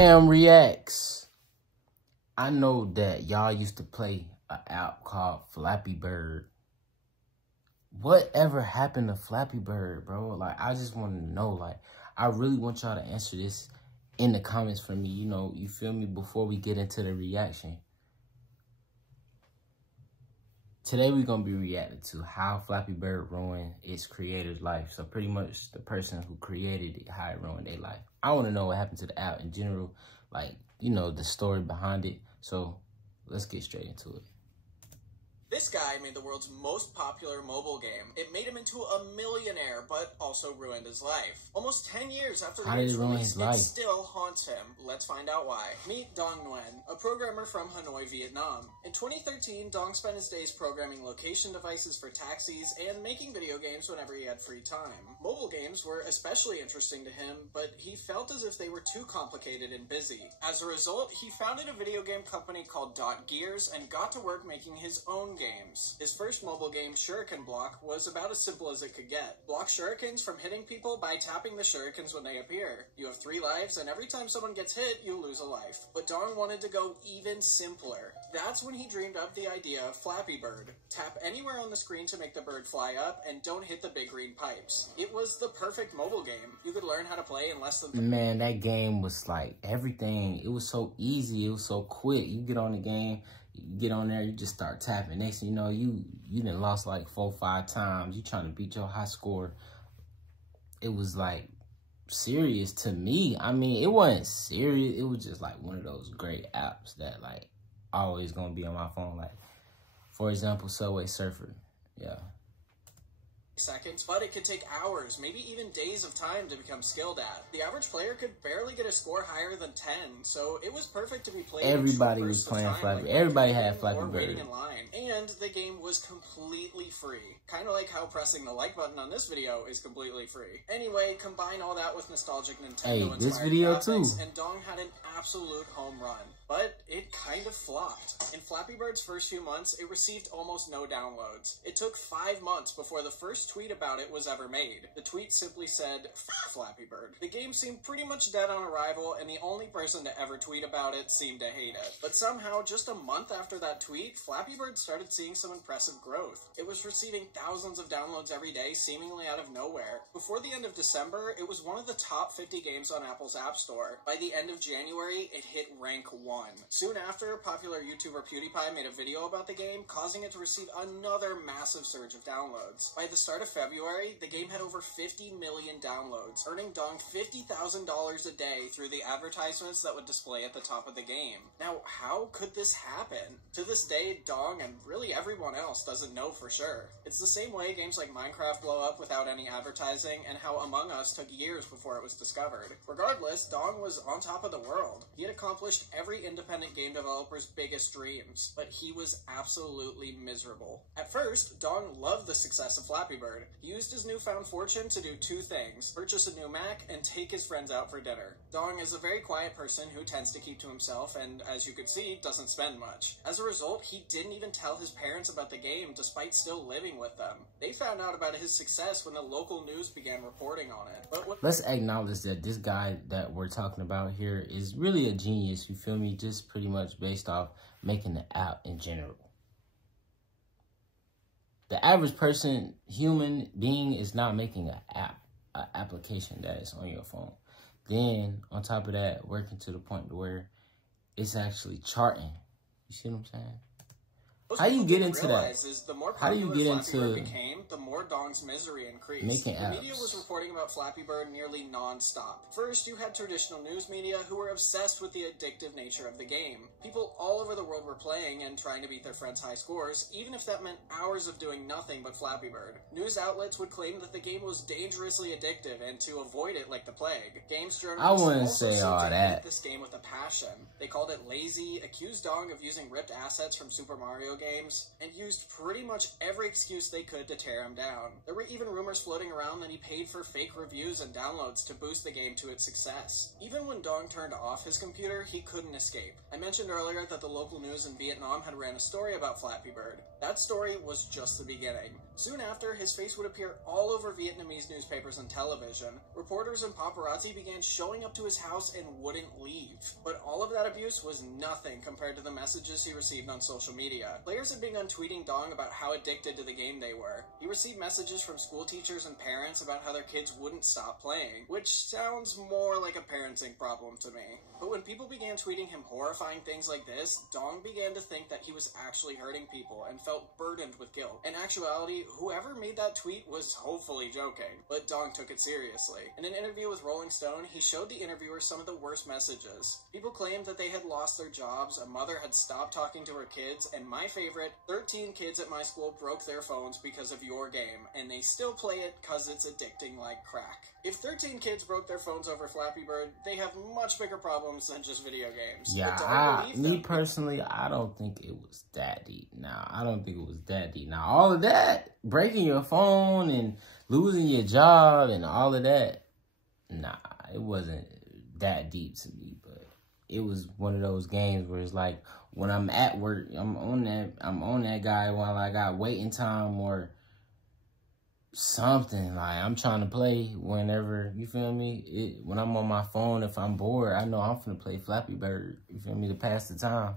Cam Reacts. I know that y'all used to play an app called Flappy Bird. Whatever happened to Flappy Bird, bro? Like, I just want to know. Like, I really want y'all to answer this in the comments for me. You know, you feel me? Before we get into the reaction. Today, we're going to be reacting to how Flappy Bird ruined its creator's life. So, pretty much the person who created it, how it ruined their life. I want to know what happened to the app in general. Like, you know, the story behind it. So, let's get straight into it. This guy made the world's most popular mobile game. It made him into a millionaire, but also ruined his life. Almost 10 years after the game's release, it still haunts him. Let's find out why. Meet Dong Nguyen, a programmer from Hanoi, Vietnam. In 2013, Dong spent his days programming location devices for taxis and making video games whenever he had free time. Mobile games were especially interesting to him, but he felt as if they were too complicated and busy. As a result, he founded a video game company called Dot Gears and got to work making his own games. His first mobile game, Shuriken Block, was about as simple as it could get. Block shurikens from hitting people by tapping the shurikens when they appear. You have 3 lives, and every time someone gets hit, you lose a life. But Dong wanted to go even simpler. That's when he dreamed up the idea of Flappy Bird. Tap anywhere on the screen to make the bird fly up, and don't hit the big green pipes. It was the perfect mobile game. You could learn how to play in less than... Man, that game was like everything. It was so easy. It was so quick. You get on the game, you get on there, you just start tapping. Next thing you know, you done lost like 4 or 5 times. You trying to beat your high score. It was like serious to me. I mean, it wasn't serious. It was just like one of those great apps that like always gonna be on my phone. Like, for example, Subway Surfer. Yeah. Seconds, but it could take hours, maybe even days of time to become skilled at. The average player could barely get a score higher than 10, so it was perfect to be played. Everybody was playing Flappy. Like everybody had Flappy Bird. Waiting in line. And the game was completely free. Kind of like how pressing the like button on this video is completely free. Anyway, combine all that with nostalgic Nintendo this video graphics, too. And Dong had an absolute home run. But it kind of flopped. In Flappy Bird's first few months, it received almost no downloads. It took 5 months before the first tweet about it was ever made. The tweet simply said, "F Flappy Bird." The game seemed pretty much dead on arrival, and the only person to ever tweet about it seemed to hate it. But somehow, just a month after that tweet, Flappy Bird started seeing some impressive growth. It was receiving thousands of downloads every day, seemingly out of nowhere. Before the end of December, it was one of the top 50 games on Apple's App Store. By the end of January, it hit rank 1. Soon after, popular YouTuber PewDiePie made a video about the game, causing it to receive another massive surge of downloads. By the start of February, the game had over 50 million downloads, earning Dong $50,000 a day through the advertisements that would display at the top of the game. Now, how could this happen? To this day, Dong and really everyone else doesn't know for sure. It's the same way games like Minecraft blow up without any advertising, and how Among Us took years before it was discovered. Regardless, Dong was on top of the world. He had accomplished every independent game developer's biggest dreams, but he was absolutely miserable. At first, Dong loved the success of Flappy Bird. He used his newfound fortune to do 2 things: purchase a new Mac and take his friends out for dinner. Dong is a very quiet person who tends to keep to himself and, as you could see, doesn't spend much. As a result, he didn't even tell his parents about the game despite still living with them. They found out about his success when the local news began reporting on it. But let's acknowledge that this guy that we're talking about here is really a genius, you feel me? Just pretty much based off making the app in general. The average person, human being, is not making an application that is on your phone. Then, on top of that, working to the point where it's actually charting. You see what I'm saying? How do you get into that? How do you get into the more Dong's misery increased. Making apps? The media was reporting about Flappy Bird nearly non-stop. First, you had traditional news media who were obsessed with the addictive nature of the game. People all over the world were playing and trying to beat their friends' high scores, even if that meant hours of doing nothing but Flappy Bird. News outlets would claim that the game was dangerously addictive and to avoid it like the plague. Games journalists also seemed to hate this game with a passion. They called it lazy, accused Dong of using ripped assets from Super Mario games, and used pretty much every excuse they could to tear him down. There were even rumors floating around that he paid for fake reviews and downloads to boost the game to its success. Even when Dong turned off his computer, he couldn't escape. I mentioned earlier that the local news in Vietnam had ran a story about Flappy Bird. That story was just the beginning. Soon after, his face would appear all over Vietnamese newspapers and television. Reporters and paparazzi began showing up to his house and wouldn't leave. But all of that abuse was nothing compared to the messages he received on social media. Players had begun tweeting Dong about how addicted to the game they were. He received messages from school teachers and parents about how their kids wouldn't stop playing, which sounds more like a parenting problem to me. But when people began tweeting him horrifying things like this, Dong began to think that he was actually hurting people and felt burdened with guilt. In actuality, whoever made that tweet was hopefully joking, but Dong took it seriously. In an interview with Rolling Stone, he showed the interviewers some of the worst messages. People claimed that they had lost their jobs, a mother had stopped talking to her kids, and my favorite, 13 kids at my school broke their phones because of your game, and they still play it cause it's addicting like crack. If 13 kids broke their phones over Flappy Bird, they have much bigger problems than just video games. Yeah, me personally, I don't think it was that deep. I don't think it was that deep. Now, all of that, breaking your phone and losing your job and all of that, it wasn't that deep to me. But it was one of those games where it's like, when I'm at work, I'm on that guy while I got waiting time or something. Like, I'm trying to play whenever, you feel me? When I'm on my phone, if I'm bored, I know I'm finna play Flappy Bird, you feel me, to pass the time.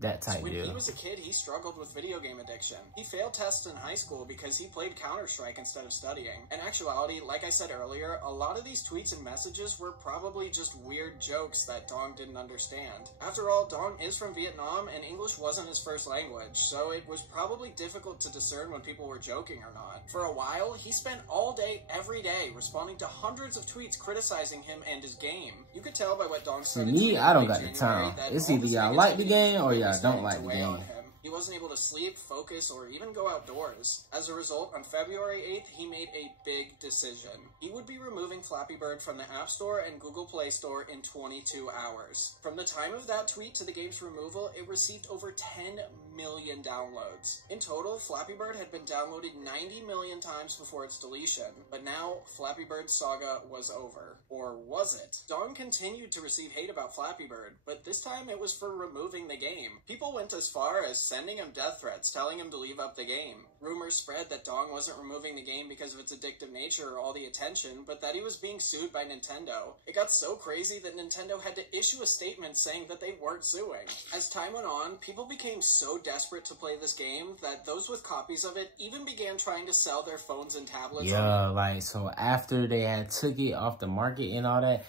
That type When deal. he was a kid, he struggled with video game addiction. He failed tests in high school because he played Counter-Strike instead of studying. In actuality, like I said earlier, a lot of these tweets and messages were probably just weird jokes that Dong didn't understand. After all, Dong is from Vietnam, and English wasn't his first language, so it was probably difficult to discern when people were joking or not. For a while, he spent all day, every day, responding to hundreds of tweets criticizing him and his game. You could tell by what Dong started For me, tweeting I don't in got the January time. that It's all either this y'all like the negativity game or y'all was don't starting like to the weigh on game. him. He wasn't able to sleep, focus, or even go outdoors. As a result, on February 8th, he made a big decision. He would be removing Flappy Bird from the App Store and Google Play Store in 22 hours. From the time of that tweet to the game's removal, it received over 10 million downloads. In total, Flappy Bird had been downloaded 90 million times before its deletion, but now Flappy Bird's saga was over. Or was it? Dong continued to receive hate about Flappy Bird, but this time it was for removing the game. People went as far as sending him death threats, telling him to leave up the game. Rumors spread that Dong wasn't removing the game because of its addictive nature or all the attention, but that he was being sued by Nintendo. It got so crazy that Nintendo had to issue a statement saying that they weren't suing. As time went on, people became so desperate to play this game that those with copies of it even began trying to sell their phones and tablets. Yeah, like, so after they had took it off the market and all that,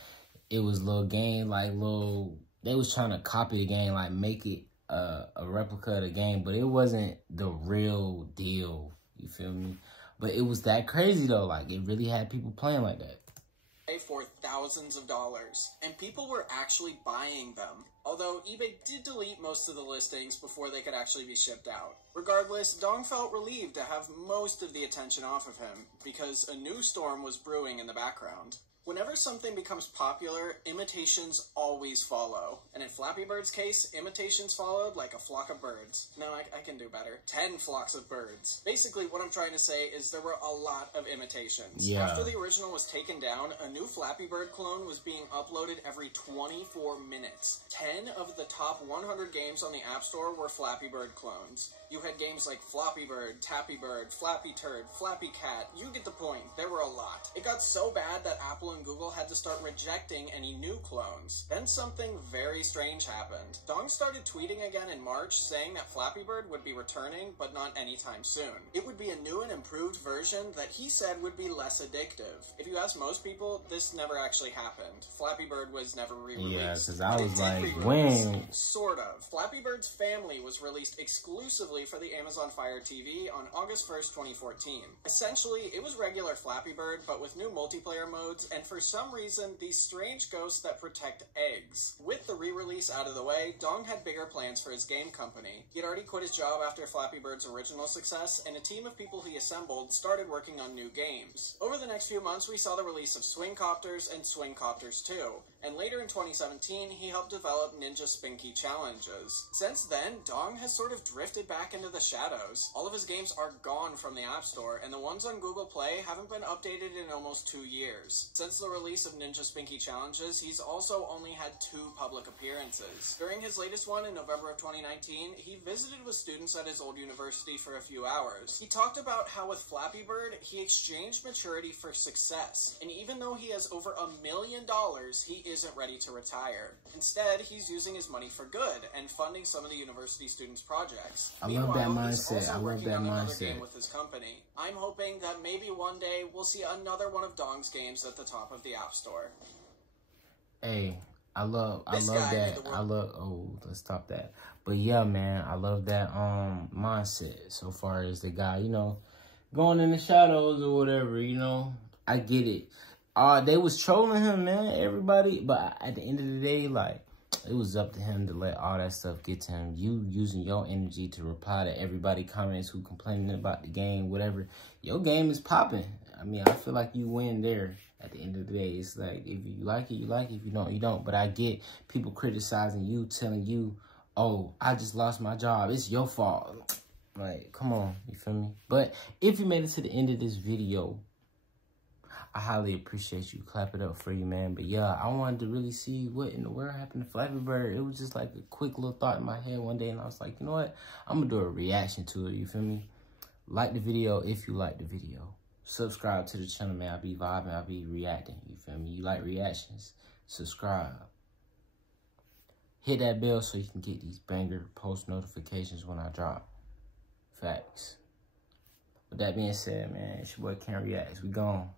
it was little game, like they was trying to copy the game, like make it a replica of the game, but it wasn't the real deal, you feel me? But it was that crazy though, like it really had people playing like that. For thousands of dollars, and people were actually buying them. Although eBay did delete most of the listings before they could actually be shipped out. Regardless, Dong felt relieved to have most of the attention off of him, because a new storm was brewing in the background. Whenever something becomes popular, imitations always follow. And in Flappy Bird's case, imitations followed like a flock of birds. No, I can do better. 10 flocks of birds. Basically, what I'm trying to say is there were a lot of imitations. Yeah. After the original was taken down, a new Flappy Bird clone was being uploaded every 24 minutes. 10 of the top 100 games on the App Store were Flappy Bird clones. You had games like Floppy Bird, Tappy Bird, Flappy Turd, Flappy Cat. You get the point. There were a lot. It got so bad that Apple and Google had to start rejecting any new clones. Then something very strange happened. Dong started tweeting again in March saying that Flappy Bird would be returning, but not anytime soon. It would be a new and improved version that he said would be less addictive. If you ask most people, this never actually happened. Flappy Bird was never re-released. Yeah, because I was like, re-release. when? Sort of. Flappy Bird's Family was released exclusively for the Amazon Fire TV on August 1st, 2014. Essentially, it was regular Flappy Bird, but with new multiplayer modes, and for some reason, these strange ghosts that protect eggs. With the re-release out of the way, Dong had bigger plans for his game company. He had already quit his job after Flappy Bird's original success, and a team of people he assembled started working on new games. Over the next few months, we saw the release of Swing Copters and Swing Copters 2, and later in 2017, he helped develop Ninja Spinky Challenges. Since then, Dong has sort of drifted back into the shadows. All of his games are gone from the App Store, and the ones on Google Play haven't been updated in almost 2 years. Since the release of Ninja Spinky Challenges, he's also only had 2 public appearances. During his latest one in November of 2019, he visited with students at his old university for a few hours. He talked about how with Flappy Bird, he exchanged maturity for success, and even though he has over $1 million, he isn't ready to retire. Instead, he's using his money for good and funding some of the university students' projects. I love that mindset. He's also working on another mindset. game with his company. I'm hoping that maybe one day we'll see another one of Dong's games at the top of the App Store. Hey, I love that. Let's stop that. But yeah, man, I love that mindset so far as the guy, you know, going in the shadows or whatever, you know. I get it. They was trolling him, man, everybody, but at the end of the day, like, it was up to him to let all that stuff get to him. You using your energy to reply to everybody comments who complaining about the game, whatever. Your game is popping. I mean, I feel like you win there. At the end of the day, it's like, if you like it, you like it. If you don't, you don't. But I get people criticizing you, telling you, oh, I just lost my job. It's your fault. Like, come on, you feel me? But if you made it to the end of this video, I highly appreciate you. Clap it up for you, man. But yeah, I wanted to really see what in the world happened to Flappy Bird. It was just like a quick little thought in my head one day, and I was like, you know what? I'm going to do a reaction to it, you feel me? Like the video if you like the video. Subscribe to the channel, man. I'll be vibing. I'll be reacting. You feel me? You like reactions? Subscribe. Hit that bell so you can get these banger post notifications when I drop. Facts. With that being said, man, it's your boy Ken Reacts. We gone.